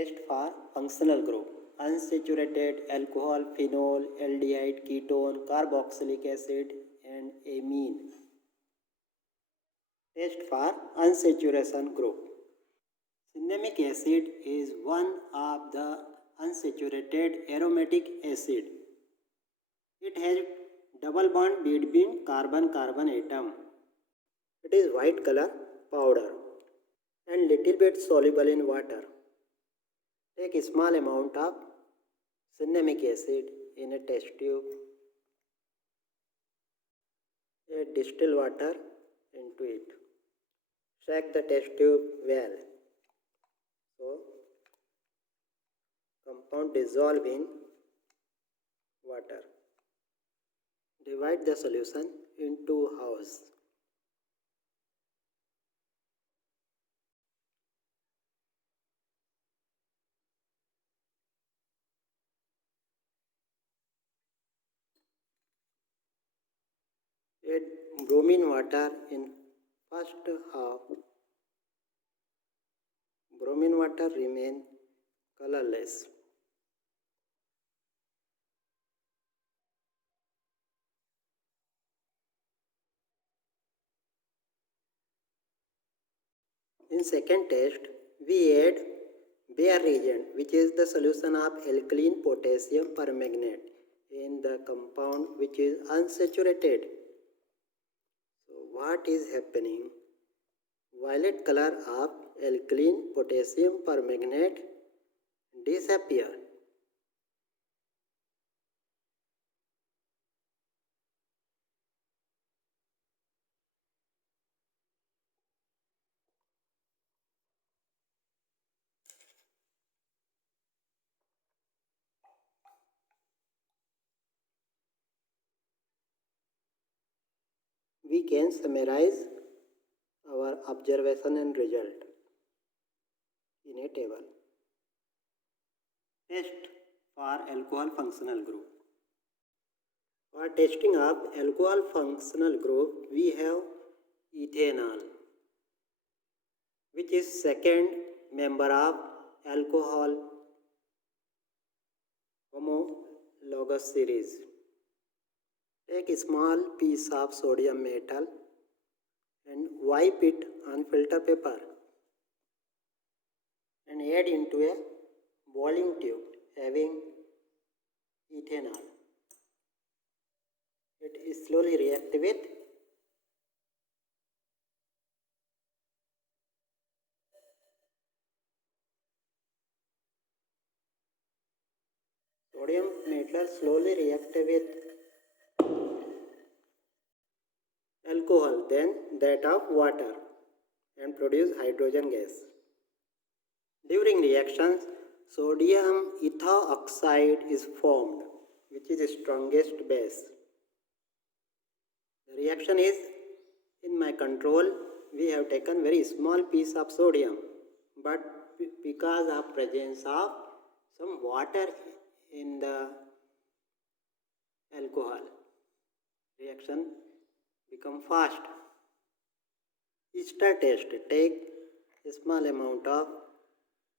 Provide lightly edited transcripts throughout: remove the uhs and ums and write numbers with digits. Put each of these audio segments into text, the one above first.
Test for functional group: unsaturated alcohol, phenol, aldehyde, ketone, carboxylic acid, and amine. Test for unsaturation group. Cinnamic acid is one of the unsaturated aromatic acid. It has double bond between carbon-carbon atom. It is white color powder and little bit soluble in water. Take a small amount of cinnamic acid in a test tube. Add distilled water into it. Shake the test tube well. So, compound dissolve in water. Divide the solution into halves. Add bromine water in first half. Bromine water remain colorless. In second test, we add bare reagent, which is the solution of alkaline potassium permanganate in the compound which is unsaturated. So what is happening? Violet color of alkaline potassium permanganate disappear. We can summarize our observation and result in a table. Test for alcohol functional group. For testing of alcohol functional group, we have ethanol, which is second member of alcohol homologous series. Take a small piece of sodium metal and wipe it on filter paper and add into a boiling tube having ethanol. It is slowly react with sodium metal slowly react with alcohol then that of water and produce hydrogen gas. During reactions, sodium ethoxide is formed, which is the strongest base. The reaction is in my control. We have taken very small piece of sodium, but because of presence of some water in the alcohol, reaction become fast. Stir test. Take a small amount of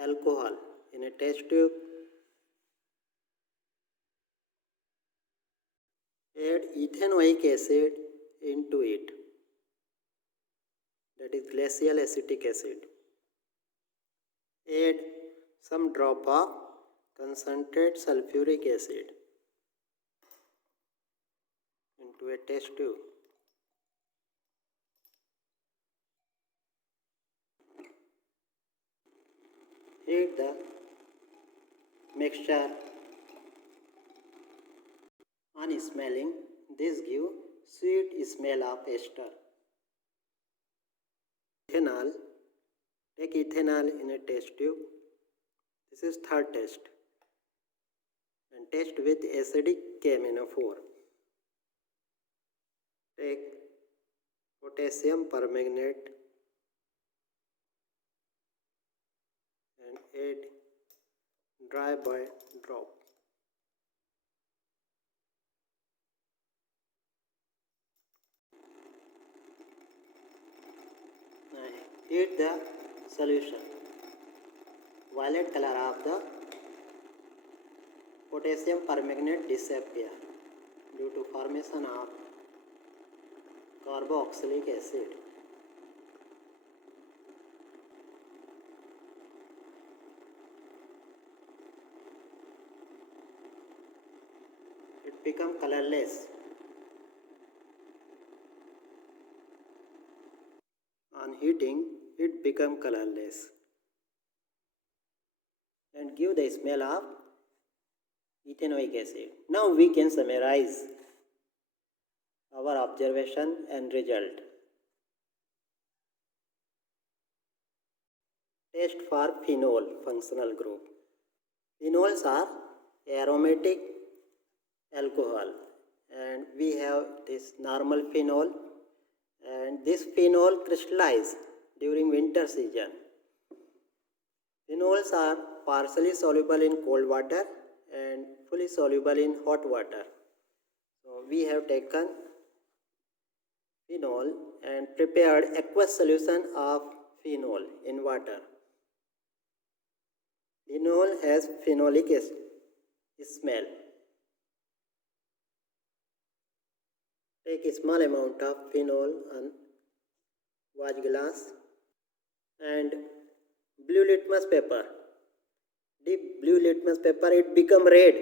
alcohol in a test tube. Add ethanoic acid into it, that is glacial acetic acid. Add some drop of concentrated sulfuric acid into a test tube. Heat the mixture on smelling. This gives sweet smell of ester. Ethanol. Take ethanol in a test tube. This is third test. And test with acidic KMnO4. Take potassium permanganate and add dry by drop. Heat the solution. violet color of the potassium permanganate disappear due to formation of carboxylic acid. It become colorless. On heating, it become colorless and give the smell of ethanoic acid. Now we can summarize our observation and result. Test for phenol functional group. Phenols are aromatic alcohol, and we have this normal phenol, and this phenol crystallize during winter season. Phenols are partially soluble in cold water and fully soluble in hot water. So we have taken phenol and prepared aqueous solution of phenol in water. Phenol has phenolic smell. Take a small amount of phenol on watch glass and blue litmus paper. Dip blue litmus paper, it become red,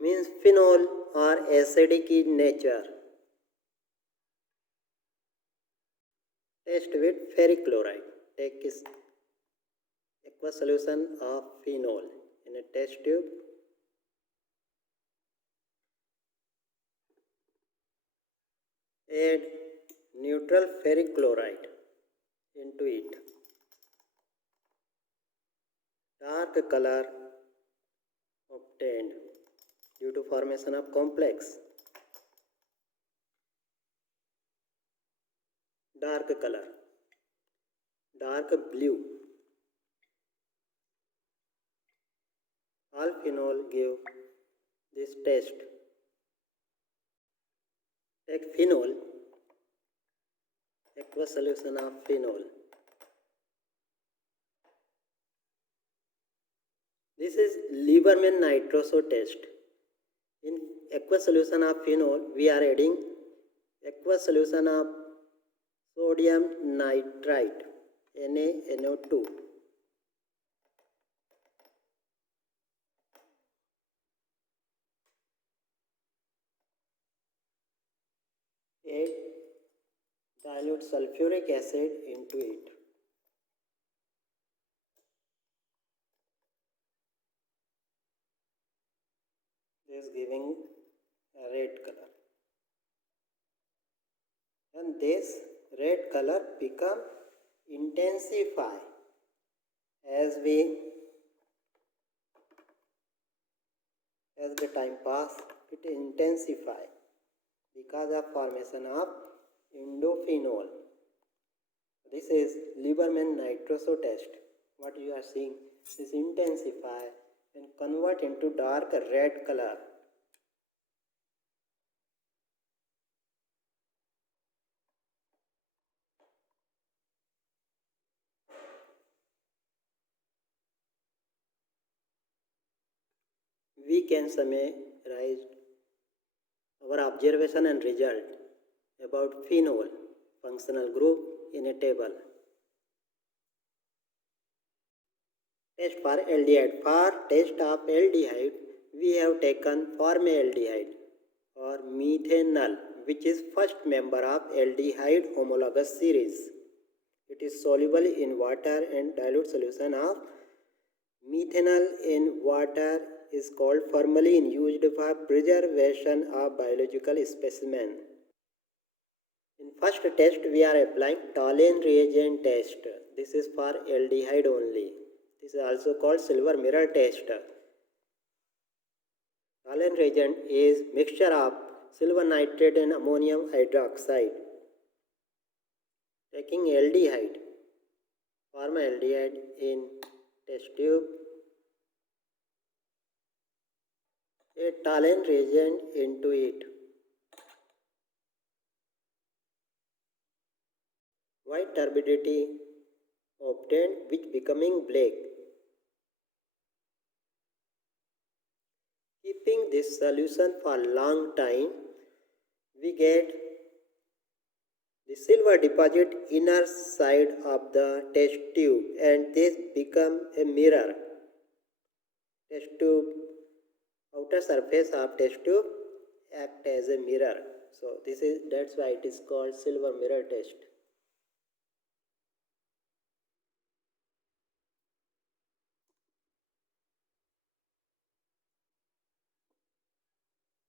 means phenol are acidic in nature. Test with ferric chloride. Take this aqueous solution of phenol in a test tube. Add neutral ferric chloride into it. Dark color obtained due to formation of complex. Dark color, dark blue. All phenol give this test. Take phenol, aqueous solution of phenol. This is Lieberman nitroso test. In aqueous solution of phenol, we are adding aqueous solution of sodium nitrite, NaNO2. Add dilute sulfuric acid into it. This is giving a red color. And this red color become intensify as the time pass, it intensify because of formation of indophenol. This is Lieberman nitroso test. What you are seeing is intensify and convert into dark red color. We can summarize our observation and result about phenol functional group in a table. Test for aldehyde. For test of aldehyde, we have taken formaldehyde or methanol, which is first member of aldehyde homologous series. It is soluble in water and dilute solution of methanol in water is called formalin, used for preservation of biological specimen. In first test, we are applying toluene reagent test. This is for aldehyde only. This is also called silver mirror test. Toluene reagent is mixture of silver nitrate and ammonium hydroxide. Taking aldehyde, formaldehyde in test tube, a toluene reagent into it. White turbidity obtained, which becoming black. keeping this solution for long time, we get the silver deposit inner side of the test tube, and this become a mirror. Test tube, outer surface of test tube act as a mirror. So that's why it is called silver mirror test.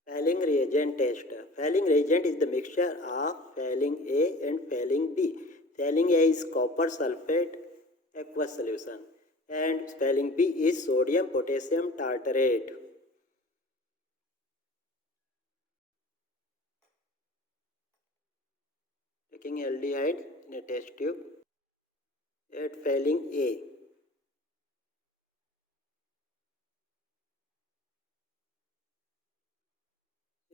Failing reagent test. Failing reagent is the mixture of failing A and failing B. Failing A is copper sulfate aqueous solution, and failing B is sodium potassium tartrate. Taking aldehyde in a test tube, add failing A.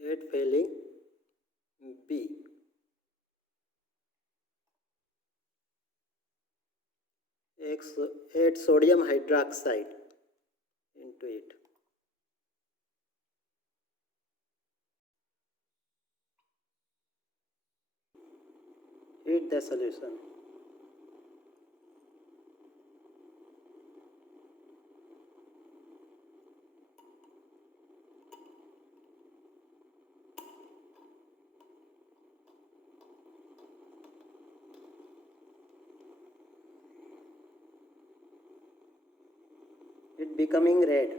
Add failing B. Add sodium hydroxide into it. Heat the solution. It becoming red.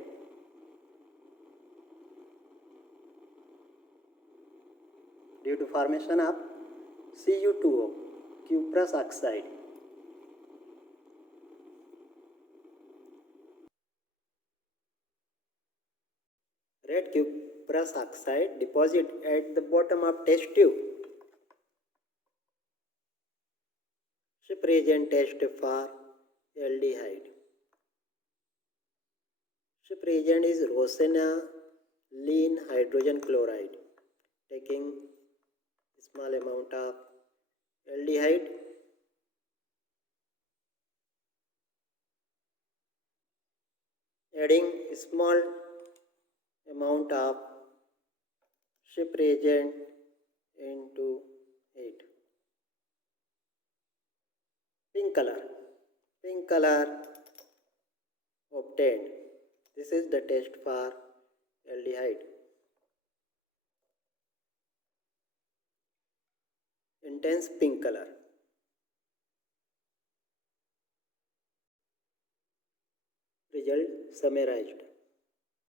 Due to formation of Cu2O, cuprous oxide. Red cuprous oxide deposit at the bottom of test tube. Ship reagent test for aldehyde. Ship reagent is rosenylene hydrogen chloride. Taking small amount of aldehyde, adding small amount of ship reagent into it. Pink color obtained. This is the test for aldehyde. Intense pink color. Result summarized.